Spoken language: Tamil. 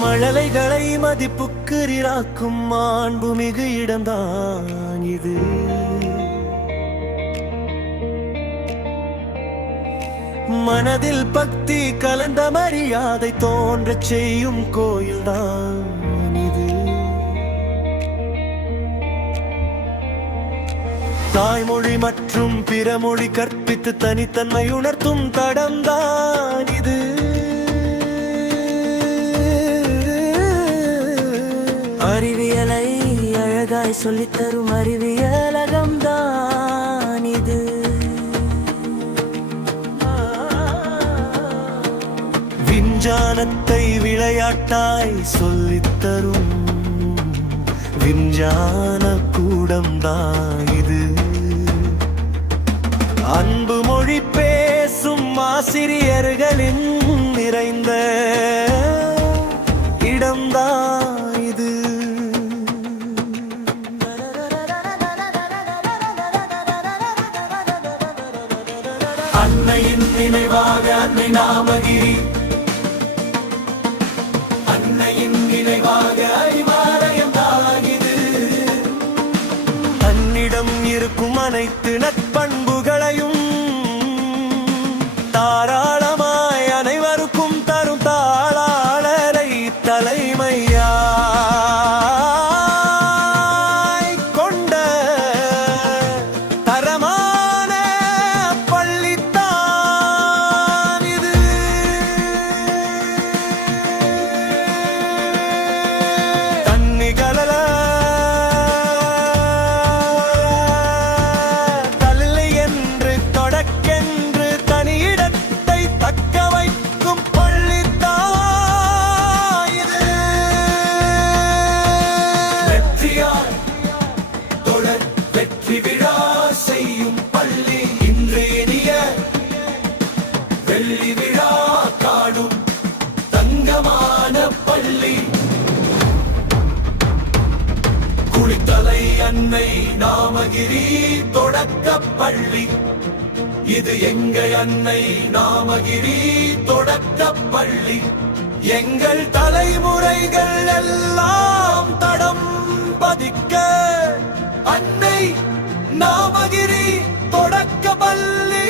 மழலைகளை மதிப்புக்குரிராக்கும் மாண்புமிகு இடம்தான் இது. மனதில் பக்தி கலந்த மரியாதை தோன்றச் செய்யும் கோயில்தான் இது. தாய்மொழி மற்றும் பிற மொழி கற்பித்து தனித்தன்மை உணர்த்தும் தடம்தான் இது. அறிவியலை அழகாய் சொல்லித்தரும் அறிவியலகம்தான் இது. விஞ்ஞானத்தை விளையாட்டாய் சொல்லித்தரும் விஞ்ஞான கூடம்தான் இது. அன்பு மொழி பேசும் ஆசிரியர்களின் நிறைந்த இடம்தான் இது. அன்னையின் நினைவாக அன்னை நாமகிரி, அன்னையின் நினைவாக அறிவாலயம் ஆகிது. தன்னிடம் இருக்கும் அனைத்து நற்பண்புகளையும் தாராளமாய் அனைவருக்கும் தரும் தாளாளரை தலைமையாய் கொண்ட தரமான பள்ளித்தான் இது. தன்னிகழல தல்லை என்று தொடக்கென்று தனியிடத்தை தக்க வைக்கும் பள்ளித்தான் இது. வெற்றியால் தொடர் வெற்றி விழா செய்யும் பள்ளி இன்று இனிய வெள்ளி விழா காணும் தங்கமான பள்ளி. குளித்தலை அன்னை நாமகிரி தொடக்கப் பள்ளி, இது எங்க அன்னை நாமகிரி தொடக்கப் பள்ளி. எங்கள் தலைமுறைகள் எல்லாம் தடம் பதிக்க அன்னை நாமகிரி தொடக்க பள்ளி.